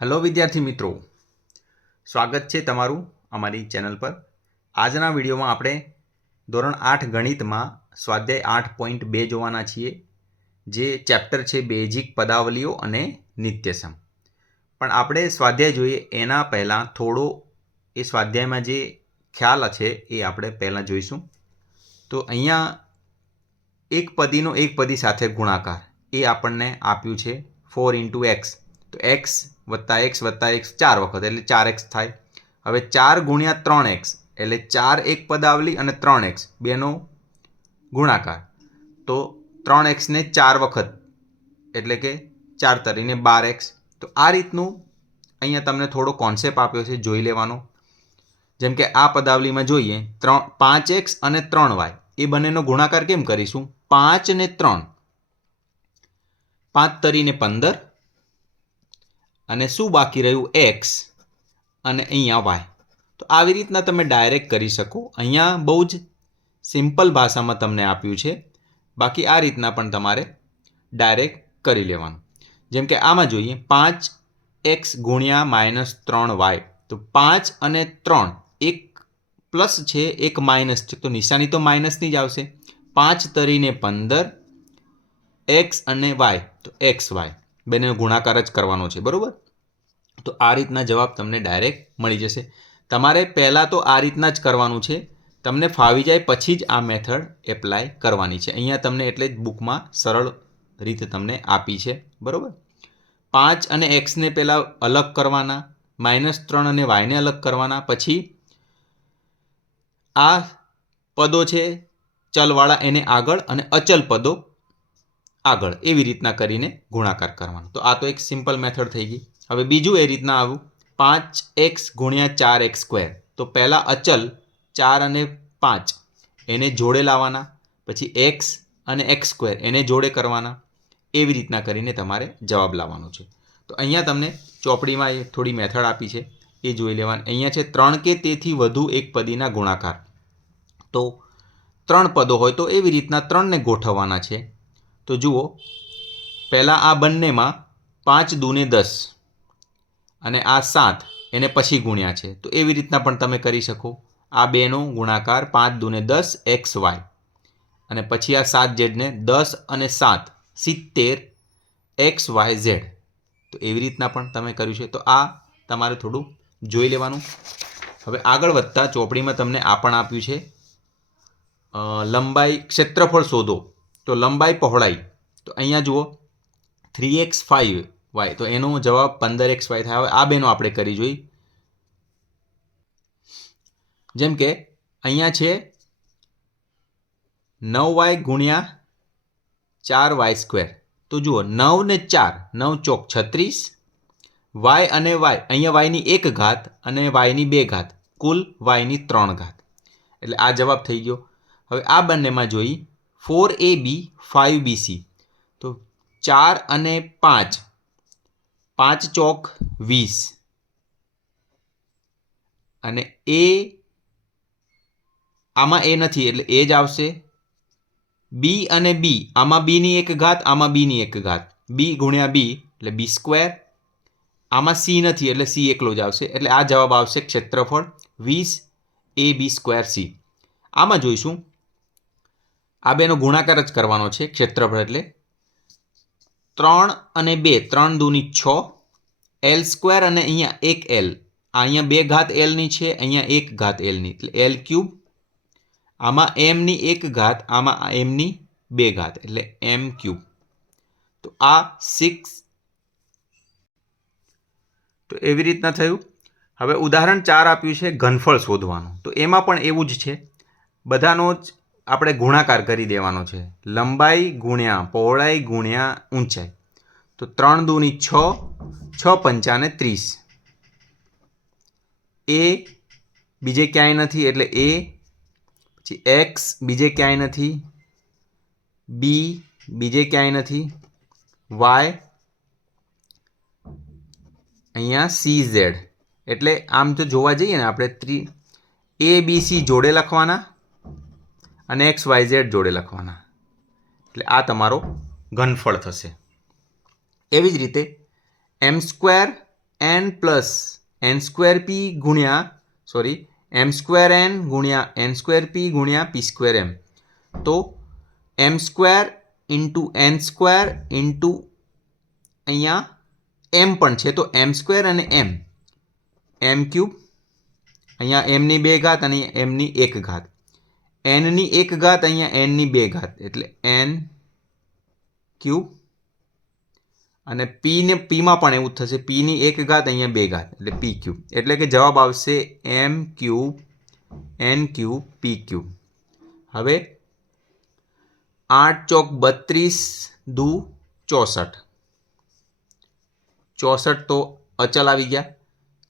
Hello વિદ્યાર્થી મિત્રો, સ્વાગત છે તમારું અમારી ચેનલ પર। આજના વિડીયોમાં આપણે ધોરણ 8 ગણિતમાં સ્વાધ્યાય 8.2 જોવાના છીએ, જે ચેપ્ટર છે બેઝિક પદાવલીઓ અને નિત્યસમ। પણ આપણે સ્વાધ્યાય જોઈએ એના પહેલાં થોડો એ સ્વાધ્યાયમાં જે ખ્યાલ છે એ આપણે પહેલાં જોઈશું। તો અહીંયા એક પદીનો એક પદી સાથે ગુણાકાર એ આપણને આપ્યું છે 4 × x। તો x વત્તા x 4 વખત એટલે 4x થાય। હવે 4 × 3x એટલે 4 એક પદાવલી અને 3x બેનો ગુણાકાર, તો 3x ને 4 વખત એટલે કે 4 તરીને 12x। તો આ રીતનું અહીંયા તમને થોડો કોન્સેપ્ટ આપ્યો છે, જોઈ લેવાનો। જેમ કે આ પદાવલીમાં જોઈએ 5x અને 3y એ બંનેનો ગુણાકાર કેમ કરીશું? 5 ને 3, 5 તરીને 15 અને શું બાકી રહ્યું? x અને અહીંયા y। તો આવી રીતના તમે ડાયરેક્ટ કરી શકો। અહીંયા બહુ જ સિમ્પલ ભાષામાં તમને આપ્યું છે, બાકી આ રીતના પણ તમારે ડાયરેક્ટ કરી લેવાનું। જેમ કે આમાં જોઈએ 5x × -3y। તો 5 અને 3 એક પ્લસ છે એક માઇનસ છે, તો નિશાની તો માઇનસની જ આવશે। 5 તરીને 15 x અને y, તો xy બંનેનો ગુણાકાર જ કરવાનો છે, બરાબર? તો આ રીતના જવાબ તમને ડાયરેક્ટ મળી જશે। તમારે પહેલાં તો આ રીતના જ કરવાનું છે, તમને ફાવી જાય પછી જ આ મેથડ એપ્લાય કરવાની છે। અહીંયા તમને એટલે જ બુકમાં સરળ રીતે તમને આપી છે, બરાબર? 5 અને xને પહેલાં અલગ કરવાના, -3 અને yને અલગ કરવાના, પછી આ પદો છે ચલવાળા એને આગળ અને અચલ પદો આગળ, એવી રીતના કરીને ગુણાકાર કરવાનો। તો આ તો એક સિમ્પલ મેથડ થઈ ગઈ। હવે બીજું એ રીતના આવું 5x × 4x²। તો પહેલાં અચલ 4 અને 5 એને જોડે લાવવાના, પછી x અને x² એને જોડે કરવાના, એવી રીતના કરીને તમારે જવાબ લાવવાનો છે। તો અહીંયા તમને ચોપડીમાં એ થોડી મેથડ આપી છે, એ જોઈ લેવાની। અહીંયા છે 3 કે તેથી વધુ એક પદીના ગુણાકાર। તો 3 પદો હોય તો એવી રીતના 3ને ગોઠવવાના છે। તો જુઓ, પહેલાં આ બંનેમાં 5 દૂને 10 અને આ 7 એને પછી ગુણ્યા છે, તો એવી રીતના પણ તમે કરી શકો। આ બેનો ગુણાકાર 5 દૂને 10 xy અને પછી આ 7z ને 10 અને 7 70 xyz, તો એવી રીતના પણ તમે કર્યું છે। તો આ તમારે થોડું જોઈ લેવાનું। હવે આગળ વધતા ચોપડીમાં તમને આ પણ આપ્યું છે, લંબાઈ ક્ષેત્રફળ શોધો। તો લંબાઈ પહોળાઈ, તો અહીંયા જુઓ 3x 5y, તો એનો જવાબ 15xy થાય। હવે આ બેનો આપણે કરી જોઈ। જેમ કે અહીંયા છે 9y × 4y²। તો જુઓ 9 ને 4, 9 ચોક 36, y અને y, અહીંયા y ની 1 ઘાત અને y ની 2 ઘાત, કુલ y ની 3 ઘાત, એટલે આ જવાબ થઈ ગયો। હવે આ બંનેમાં જોઈ 4ab 5bc। તો 4 અને 5, 5 ચોક 20 અને એ આમાં એ નથી એટલે એ જ આવશે। b અને b, આમાં b ની 1 ઘાત, આમાં b ની 1 ઘાત, b × b એટલે b²। આમાં c નથી એટલે c એકલો જ આવશે, એટલે આ જવાબ આવશે ક્ષેત્રફળ 20ab²c। આમાં જોઈશું આ બેનો ગુણાકાર જ કરવાનો છે ક્ષેત્રફળ, એટલે 3 અને 2, 3 દૂની 6 l² અને અહીંયા 1 l, અહીંયા 2 ઘાત l ની છે, અહીંયા 1 ઘાત l ની, એટલે l³। આમાં m ની 1 ઘાત, આમાં m ની 2 ઘાત, એટલે m³। તો આ 6। તો એવી રીતના થયું। હવે ઉદાહરણ 4 આપ્યું છે ઘનફળ શોધવાનું। તો એમાં પણ એવું જ છે, બધાનો જ આપણે ગુણાકાર કરી દેવાનો છે, લંબાઈ ગુણ્યા પહોળાઈ ગુણ્યા ઊંચાઈ। તો 3 દૂની 6, 6 પંચાને 30, એ બીજે ક્યાંય નથી એટલે a, પછી x બીજે ક્યાંય નથી, b બીજે ક્યાંય નથી, y અહીંયા cz, એટલે આમ તો જોવા જઈએ ને આપણે abc જોડે લખવાના અને xyz જોડે લખવાના, એટલે આ તમારો ઘનફળ થશે। એવી જ રીતે m² n plus n square p ગુણ્યા એમ સ્ક્વેર એન ગુણ્યા એન સ્ક્વેર પી ગુણ્યા પી સ્ક્વેર એમ. તો m square into n square into અહીંયા એમ પણ છે તો એમ સ્ક્વેર અને એમ ક્યુબ, અહીંયા એમની 2 ઘાત અને એમની 1 ઘાત, એનની 1 ઘાત અહીંયા એનની 2 ઘાત એટલે એન ક્યુબ અને પીમાં પણ એવું થશે, પીની 1 ઘાત અહીંયા 2 ઘાત એટલે પી ક્યુબ. એટલે કે જવાબ આવશે એમ ક્યુબ એન ક્યુબ પી ક્યુબ. હવે 8 ચોક 32 દુ 64, 64 તો અચલ આવી ગયા.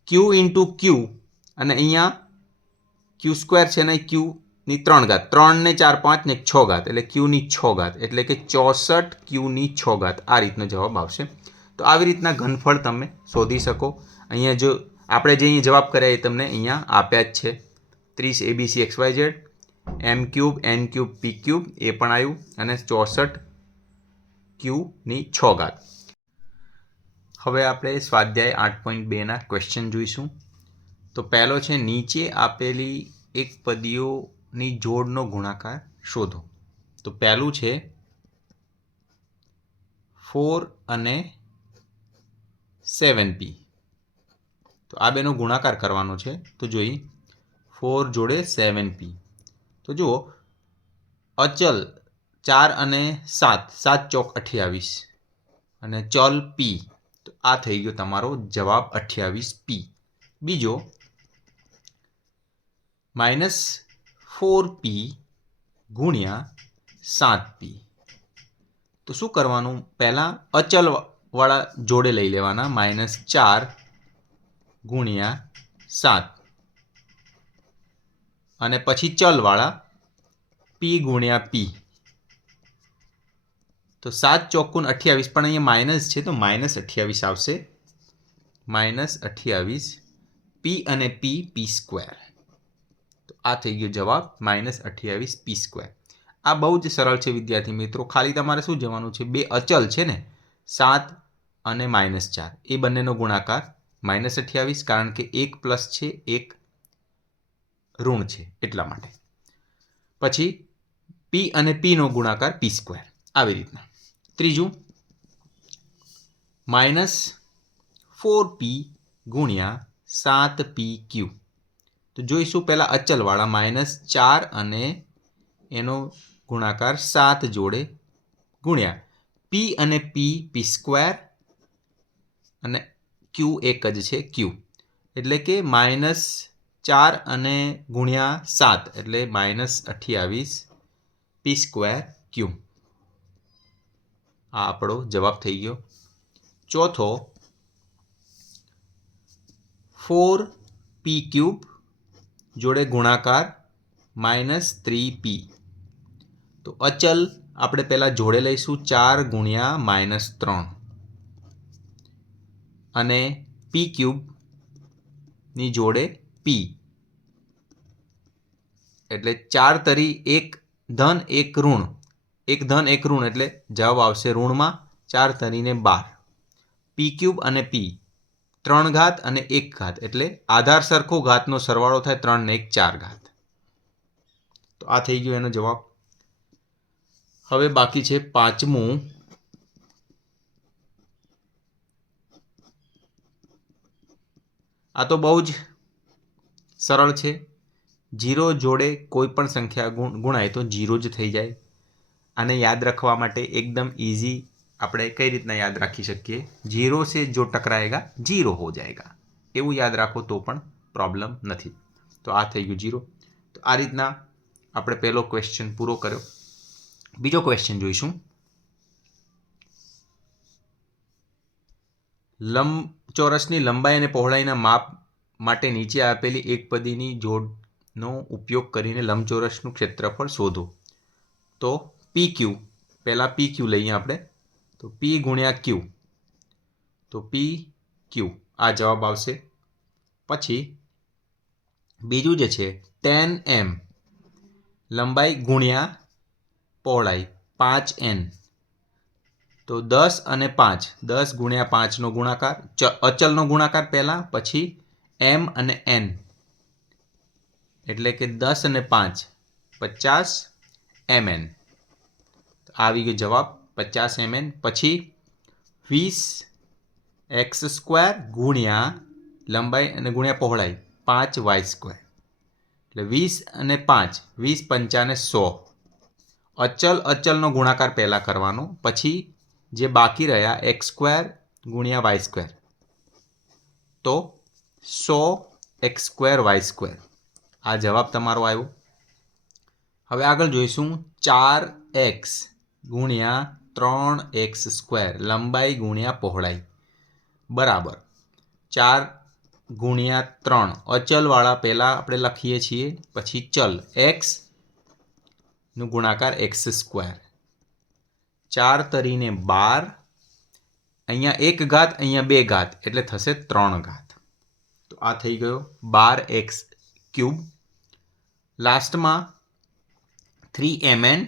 ક્યુ ઇન્ટુ ક્યુ અને અહીંયા ક્યુ સ્ક્વેર છે ને ક્યુની 3 ઘાત, 3 ને 4 5 ને 6 ઘાત એટલે ક્યુની 6 ઘાત એટલે કે 64 ક્યુની 6 ઘાત. આ રીતનો જવાબ આવશે. તો આવી રીતના ઘનફળ તમે શોધી શકો. અહીંયા જો આપણે જે અહીં જવાબ કર્યા એ તમને અહીંયા આપ્યા જ છે. 30 ABC XYZ, એમ ક્યુબ એન ક્યુબ પી ક્યુબ એ પણ આવ્યું અને 64 ક્યુની 6 ઘાત. હવે આપણે સ્વાધ્યાય 8.2ના ક્વેશ્ચન જોઈશું. તો પહેલો છે નીચે આપેલી એક પદીઓની જોડનો ગુણાકાર શોધો. તો પહેલું છે 4 અને 7p. તો આ બેનો ગુણાકાર કરવાનો છે. તો જોઈ 4 જોડે 7p. તો જુઓ અચલ 4 અને 7, 7 ચોક 28 અને ચલ p. તો આ થઈ ગયો તમારો જવાબ 28p. બીજો -4p ગુણ્યા 7p. તો શું કરવાનું, પહેલાં અચલવાળા જોડે લઈ લેવાના, -4 ગુણ્યા 7 અને પછી ચલવાળા p ગુણ્યા p. તો 7 ચોકુન 28 પણ અહીંયા માઇનસ છે તો -28 આવશે. -28 p અને p સ્ક્વેર. તો આ થઈ ગયો જવાબ -28 p સ્ક્વેર. આ બહુ જ સરળ છે વિદ્યાર્થી મિત્રો. ખાલી તમારે શું જવાનું છે, બે અચલ છે ને 7 અને -4 એ બંનેનો ગુણાકાર -28, કારણ કે એક પ્લસ છે એક ઋણ છે એટલા માટે. પછી p અને p નો ગુણાકાર p સ્ક્વેર. આવી રીતના. ત્રીજું -4p ગુણ્યા 7p ક્યુ. તો જોઈશું પહેલાં અચલવાળા -4 અને એનો ગુણાકાર 7 જોડે ગુણ્યા p અને p સ્ક્વેર અને ક્યુ એક જ છે ક્યુ એટલે કે -4 અને ગુણ્યા 7 એટલે -28 p સ્ક્વેર ક્યુ. આ આપણો જવાબ થઈ ગયો. ચોથો 4p ક્યુબ જોડે ગુણાકાર -3p. તો અચલ આપણે પહેલાં જોડે લઈશું 4 ગુણ્યા -3 અને p ક્યુબની જોડે p એટલે 4 તરી 1 ધન 1 ઋણ, 1 ધન 1 ઋણ એટલે જવાબ આવશે ઋણમાં 4 તરીને 12. p ક્યુબ અને p 3 ઘાત અને 1 ઘાત એટલે આધાર સરખો ઘાતનો સરવાળો થાય 3 ને 1 4 ઘાત. તો આ થઈ ગયો એનો જવાબ. હવે બાકી છે પાંચમું. આ તો બહુ જ સરળ છે. 0 જોડે કોઈ પણ સંખ્યા ગુણાય તો 0 જ થઈ જાય. આને યાદ રાખવા માટે એકદમ ઇઝી આપણે કઈ રીતના યાદ રાખી શકીએ, 0 से जो टकराएगा 0 हो जाएगा એવું યાદ રાખો તો પણ પ્રોબ્લેમ નથી. તો આ થઈ ગયું 0. તો આ રીતના આપણે પહેલો ક્વેશ્ચન પૂરો કર્યો. બીજો ક્વેશ્ચન જોઈશું. લંબચોરસની લંબાઈ અને પહોળાઈના માપ માટે નીચે આપેલી એકપદીની જોડનો ઉપયોગ કરીને લંબચોરસનું ક્ષેત્રફળ શોધો. તો પી ક્યુ, પહેલાં પી ક્યુ લઈએ આપણે. તો પી ગુણ્યા ક્યુ, તો પી ક્યુ આ જવાબ આવશે. પછી બીજું જે છે 10m લંબાઈ ગુણ્યા પહોળાઈ 5n તો 10 અને 5, 10 ગુણ્યા 5નો ગુણાકાર, અચલનો ગુણાકાર પહેલાં, પછી m અને n, એટલે કે 10 અને 5 50 mn. આવી ગયો જવાબ 50 mn. પછી 20x² ગુણ્યા લંબાઈ અને ગુણ્યા પહોળાઈ 5y², એટલે 20 અને 5, 20 પંચાને 100. અચલનો ગુણાકાર પહેલાં કરવાનો, પછી જે બાકી રહ્યા x² ગુણ્યા y², તો 100x²y². આ જવાબ તમારો આવ્યો. હવે આગળ જોઈશું 4x ગુણ્યા 3x², લંબાઈ ગુણ્યા પહોળાઈ બરાબર 4 ગુણ્યા 3. અચલવાળા પહેલાં આપણે લખીએ છીએ, પછી ચલ xનો ગુણાકાર x². 4 તરીને 12, અહીંયા 1 ઘાત, અહીંયા 2 ઘાત, એટલે થશે 3 ઘાત. તો આ થઈ ગયો 12x³ લાસ્ટમાં 3mn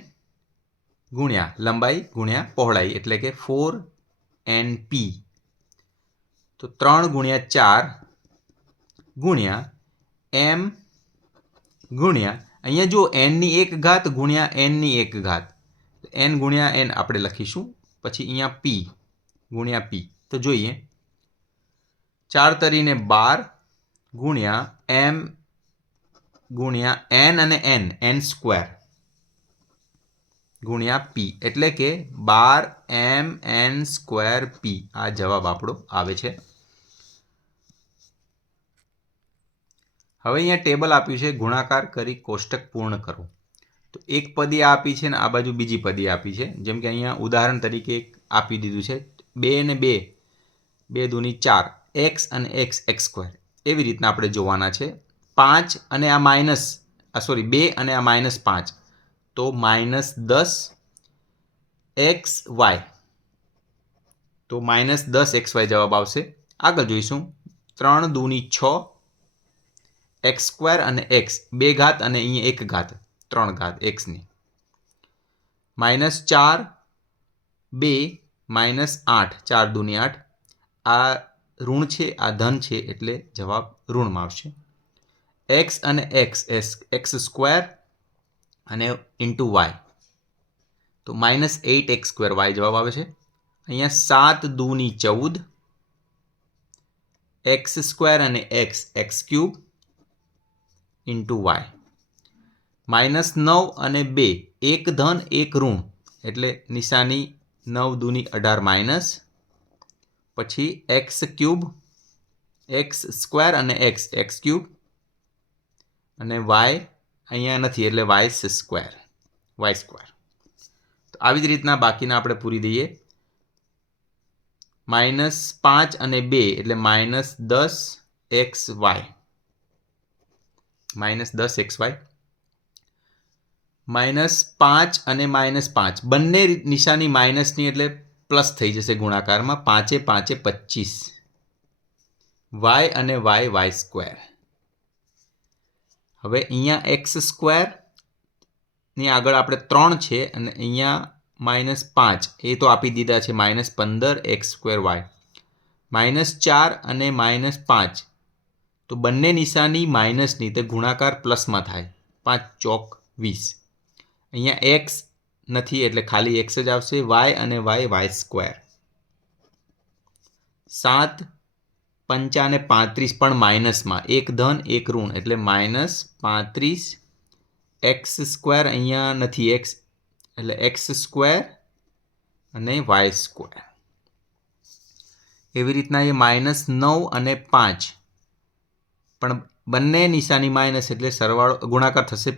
ગુણ્યા લંબાઈ ગુણ્યા પહોળાઈ, એટલે કે 4np. તો 3 ગુણ્યા 4 ગુણ્યા m ગુણ્યા અહીંયા જો nની 1 ઘાત ગુણ્યા nની 1 ઘાત, n ગુણ્યા n આપણે લખીશું, પછી અહીંયા p ગુણ્યા p. તો જોઈએ 4 તરીને 12 ગુણ્યા m ગુણ્યા n અને n² ગુણ્યા p, એટલે કે 12mn²p. આ જવાબ આપણો આવે છે. હવે અહીંયા ટેબલ આપ્યું છે, ગુણાકાર કરી કોષ્ટક પૂર્ણ કરો. તો એક પદી આપી છે ને આ બાજુ બીજી પદી આપી છે. જેમ કે અહીંયા ઉદાહરણ તરીકે આપી દીધું છે 2 ને 2, 2 દૂની 4, x અને x². એવી રીતના આપણે જોવાના છે. 5 અને આ માઇનસ, 2 અને આ -5, તો -10xy, તો -10xy જવાબ આવશે. આગળ જોઈશું 3 દૂની 6, x² અને x 2 ઘાત અને અહીંયા 1 ઘાત, 3 ઘાત xની, -4 2 -8, 4 દૂની 8. આ ઋણ છે, આ ધન છે, એટલે જવાબ ઋણમાં આવશે. x અને x x² અને ઇન્ટુ y, તો -8x²y જવાબ આવે છે. અહીંયા 7 દૂની 14, x² અને x x³ ઇન્ટુ y, -9 અને 2, એક ધન એક ઋણ, એટલે નિશાની 9 દૂની 18 માઇનસ, પછી x³ x² અને x x³ અને y અહીંયા નથી, એટલે y². તો આવી જ રીતના બાકીના આપણે પૂરી દઈએ. -5 અને 2 એટલે -10xy, -10xy. -5 અને -5, બંને નિશાની માઇનસની, એટલે પ્લસ થઈ જશે ગુણાકારમાં. 5 5 25, y અને y² હવે અહીંયા x² ની આગળ આપણે 3 છે અને અહીંયા -5, એ તો આપી દીધા છે, -15x²y, -4 અને -5, તો બંને નિશાની માઇનસની, તે ગુણાકાર પ્લસમાં થાય. 5 ચોક 20, અહીંયા x નથી એટલે ખાલી x જ આવશે. y અને y² 7 પંચાને 35 પણ માઇનસમાં, એક ધન એક ઋણ, એટલે -35x², અહીંયા નથી x, એટલે x² અને y². એવી રીતના એ -9 અને 5 પણ બંને નિશાની માઇનસ, એટલે સરવાળો ગુણાકાર થશે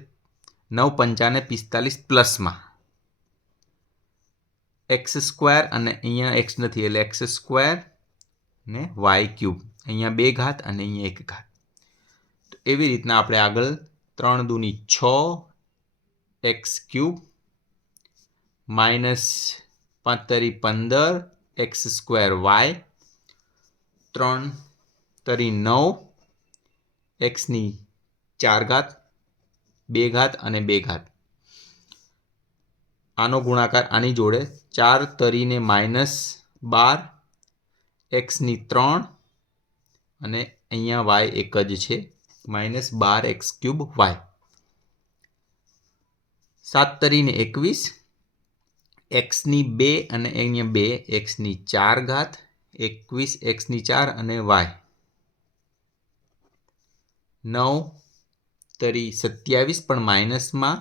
9 પંચાને 45 પ્લસમાં, x² અને અહીંયા x નથી, એટલે x² ને y³ અહીંયા 2 ઘાત અને અહીંયા 1 ઘાત. તો એવી રીતના આપણે આગળ 3 દૂની 6 x³ -5 તરી 15 x²y, 3 તરી 9 xની 4 ઘાત, 2 ઘાત અને 2 ઘાત. આનો ગુણાકાર આની જોડે 4 તરીને -12 એક્સની 3 અને અહીંયા વાય એક જ છે -12x³ વાય 7 તરીને 21 એક્સની 2 અને અહીંયા 2 એક્સની 4 ઘાત 21 એક્સની 4 અને વાય 9 તરી 27 પણ માઇનસમાં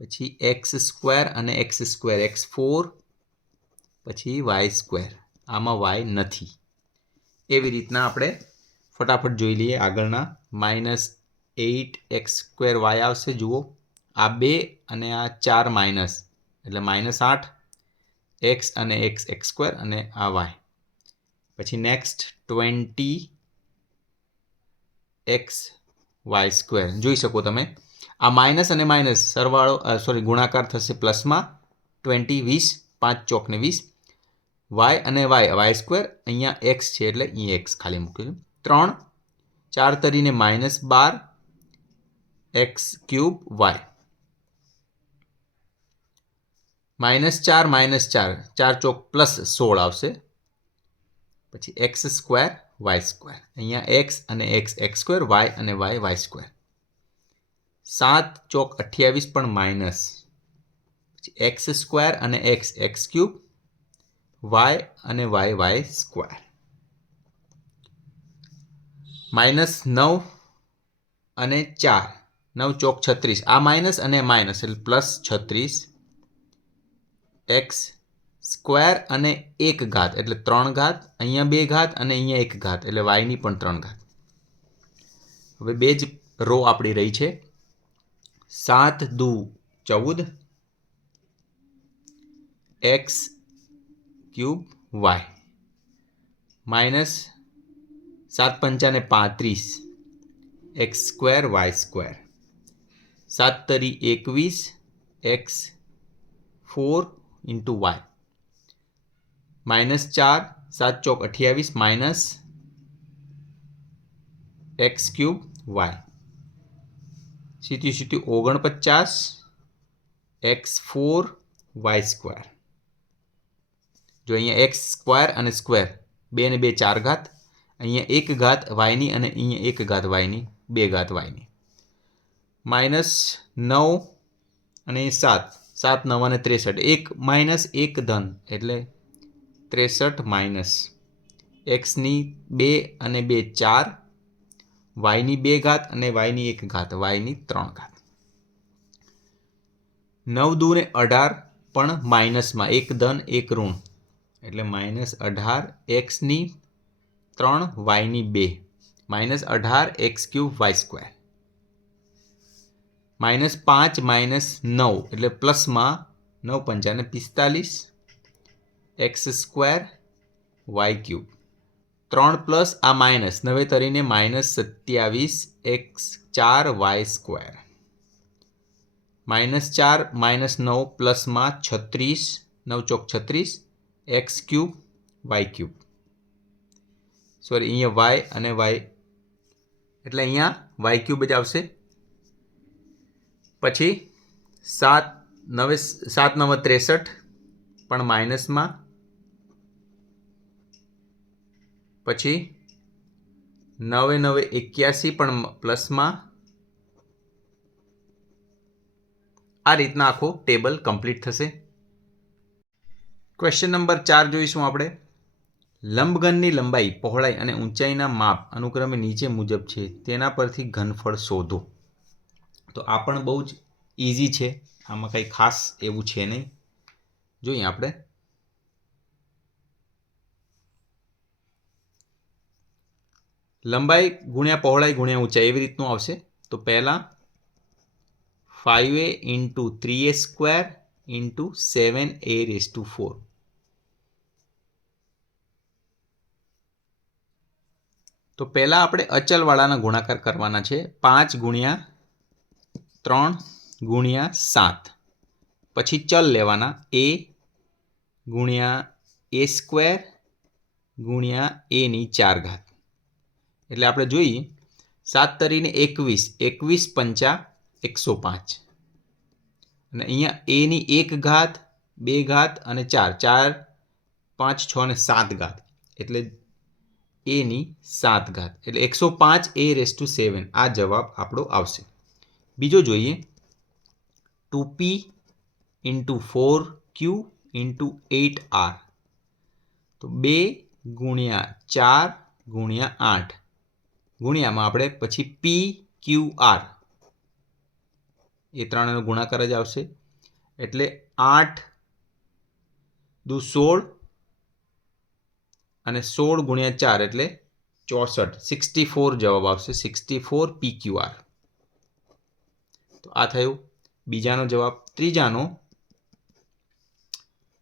પછી x² અને x² x4 પછી y². આમાં y નથી. એવી રીતના આપણે ફટાફટ જોઈ લઈએ આગળના. -8x² y આવશે. જુઓ આ 2 અને આ 4 માઇનસ એટલે -8 x અને x² અને આ y. પછી નેક્સ્ટ 20xy². જોઈ શકો તમે આ માઇનસ અને માઇનસ સરવાળો ગુણાકાર થશે પ્લસમાં 20 20 5 ચોક ને 20 y અને y² અહીંયા x છે એટલે અહીં x ખાલી મૂક્યું. 3 4 તરીને -12 x³ y -4 -4 4 ચોક +16 આવશે. પછી x² y² અહીંયા x અને x² y અને y² 7 ચોક 28 પણ માઇનસ પછી x² અને x³ y અને y² -9 અને 4 9 ચોક 36 આ માઇનસ અને માઇનસ એટલે +36 x² અને 1 ઘાત એટલે 3 ઘાત અહીંયા 2 ઘાત અને અહીંયા 1 ઘાત એટલે y ની પણ 3 ઘાત. હવે બે જ રો આપણી રહી છે. 7 દુ 14 x³ y -7 પંચાને 35 x² y². 7 તરી 21 x4 × y -4 7 ચોક 28 માઇનસ x³ y સીધું 49 x4 y². જો અહીંયા x² અને સ્ક્વેર 2 ને 2 4 ઘાત અહીંયા 1 ઘાત y ની અને અહીંયા 1 ઘાત y ની 2 ઘાત y ની -9 અને 7 7 9 અને 63 1 માઇનસ 1 ધન એટલે 63 માઇનસ x ની 2 અને 2 4 y ની 2 ઘાત અને y ની 1 ઘાત y ની 3 ઘાત. 9 દુ ને 18 પણ માઇનસમાં 1 ધન 1 ઋણ એટલે -18 x ની 3 y ની 2 -18 x³ y². -5 -9 એટલે પ્લસમાં 9 પંચાને 45 x² y³. 3 પ્લસ આ માઇનસ 9 તરીને -27 x4 y². -4 -9 પ્લસમાં 36 9 ચોક 36 x³ y³. સોરી અહીંયા y અને y એટલે અહીંયા y³ જ આવશે. પછી 7 9 63 પણ માઇનસમાં પછી 9 9 81 પણ પ્લસમાં. આ રીતના આખો ટેબલ કમ્પ્લીટ થશે. ક્વેશ્ચન નંબર 4 જોઈશું આપણે. લંબઘનની લંબાઈ પહોળાઈ અને ઊંચાઈના માપ અનુક્રમે નીચે મુજબ છે તેના પરથી ઘનફળ શોધો. તો આ પણ બહુ જ ઇઝી છે. આમાં કંઈ ખાસ એવું છે નહીં. જોઈએ આપણે. લંબાઈ ગુણ્યા પહોળાઈ ગુણ્યા ઊંચાઈ એવી રીતનું આવશે. તો પહેલાં 5a × 3a² × 7a⁴. તો પહેલાં આપણે અચલવાળાના ગુણાકાર કરવાના છે. 5 ગુણ્યા 3 ગુણ્યા 7 પછી ચલ લેવાના a ગુણ્યા a² ગુણ્યા a⁴. એટલે આપણે જોઈએ 7 તરીને 21 21 પંચા 105 અને અહીંયા એની 1 ઘાત 2 ઘાત અને 4 4 5 6 અને 7 ઘાત એટલે એની 7 ઘાત એટલે 105a⁷7 આ જવાબ આપણો આવશે. બીજો જોઈએ 2p × 4q × 8r તો 2 × 4 × 8 ગુણ્યામાં આપણે પછી pqr એ ત્રણનો ગુણાકાર જ આવશે એટલે 8 દુ 16 અને 16 × 4 એટલે 64 64 જવાબ આવશે 64 pqr. તો આ થયું બીજાનો જવાબ. ત્રીજાનો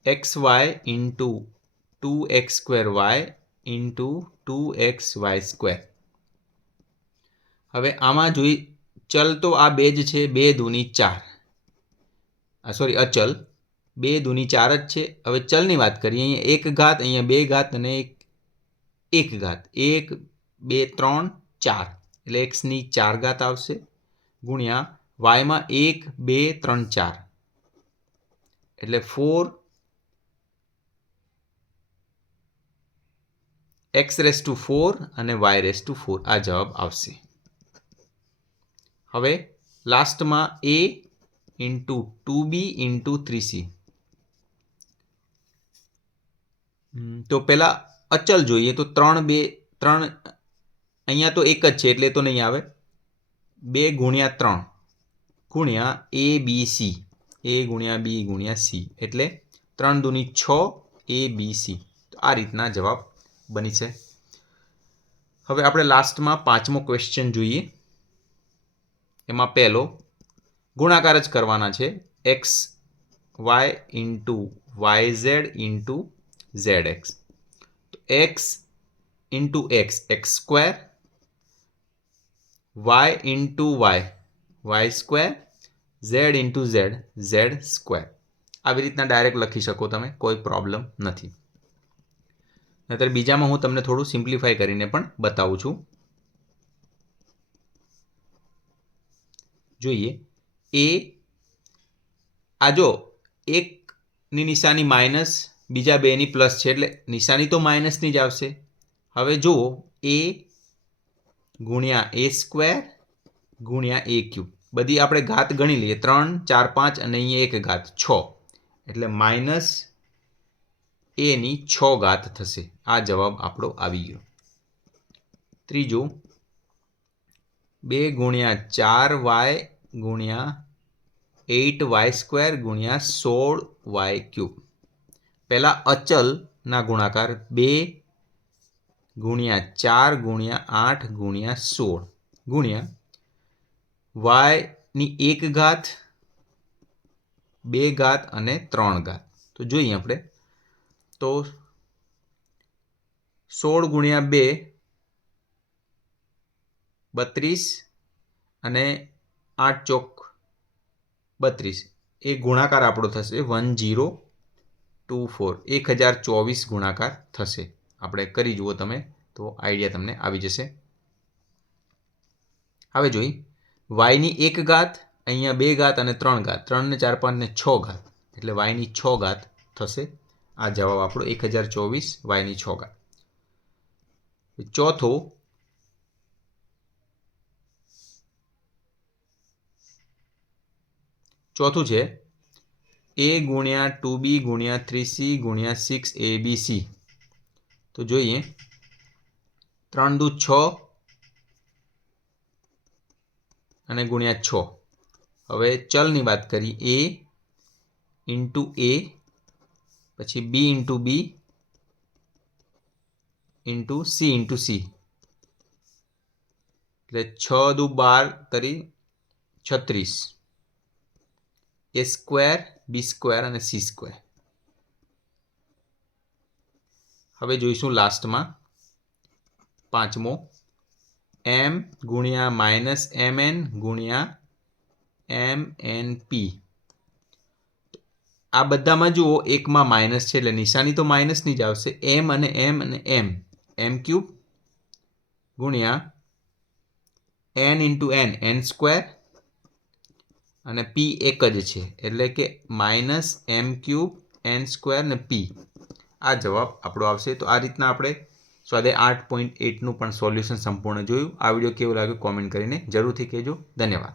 xy × 2x²y × 2xy². હવે આમાં જોઈ ચલ તો આ બે જ છે 2 દૂની 4 સોરી અચલ 2 દૂની 4 જ છે. હવે ચલની વાત કરીએ અહીંયા 1 ઘાત અહીંયા 2 ઘાત અને 1 ઘાત 1 2 3 4 એટલે xની 4 ઘાત આવશે ગુણ્યા વાયમાં 1 2 3 4 એટલે 4x⁴ અને y⁴ આ જવાબ આવશે. હવે લાસ્ટમાં a × 2b × 3c તો પહેલાં અચલ જોઈએ તો 3 અહીંયા તો એક જ છે એટલે તો નહીં આવે 2 × 3 ગુણ્યા abc a × b × c એટલે 3 દૂની 6 abc તો આ રીતના જવાબ બની છે. હવે આપણે લાસ્ટમાં 5મો ક્વેશ્ચન જોઈએ. એમાં પહેલો ગુણાકાર જ કરવાના છે xy × yz × zx તો x × x x², y × y y², z × z z². આવી રીતના ડાયરેક્ટ લખી શકો તમે, કોઈ પ્રોબ્લેમ નથી. નહીતર બીજામાં હું તમને થોડું સિમ્પ્લિફાય કરીને પણ બતાવું છું. જોઈએ આ જો એકની નિશાની માઇનસ બીજા બેની પ્લસ છે એટલે નિશાની તો માઇનસની જ આવશે. હવે જુઓ a × a² × a³ બધી આપણે ઘાત ગણી લઈએ 3 4 5 અને અહીંયા 1 ઘાત 6 એટલે માઇનસ એની 6 ઘાત થશે. આ જવાબ આપણો આવી ગયો. ત્રીજું 2 × 4y × 8y² × 16y³ પહેલાં અચલના ગુણાકાર 2 × 4 × 8 × 16 ગુણ્યા yની 1 ઘાત 2 ઘાત અને 3 ઘાત. તો જોઈએ આપણે તો 16 × 2 32 અને 8 ચોક 32 એ ગુણાકાર આપણો થશે 1024 1024 ગુણાકાર થશે. આપણે કરી જુઓ તમે તો આઈડિયા તમને આવી જશે. હવે જોઈ yની 1 ઘાત અહીંયા 2 ઘાત અને 3 ઘાત 3 ને 4 5 ને 6 ઘાત એટલે yની 6 ઘાત થશે. આ જવાબ આપણો 1024 yની 6 ઘાત. ચોથું છે a × 2b × 3c × 6abc તો જોઈએ 3 દુ 6 અને ગુણ્યા 6. હવે ચલની વાત કરી a × a પછી b × b × c × c એટલે 6 દુ 12 તરી 36 a² b² અને c². હવે જોઈશું લાસ્ટમાં 5મો m × -mn × mnp. આ બધામાં જુઓ એકમાં માઇનસ છે એટલે નિશાની તો માઇનસની જ આવશે. m અને m અને m m³ ગુણ્યા n × n n² અને પી એક જ છે એટલે કે -m³ n² ને પી આ જવાબ આપણો આવશે. તો આ રીતના આપણે સ્વાધ્યાય 8.8નું પણ સોલ્યુશન સંપૂર્ણ જોયું. આ વિડીયો કેવો લાગ્યો કોમેન્ટ કરીને જરૂરથી કહેજો. ધન્યવાદ.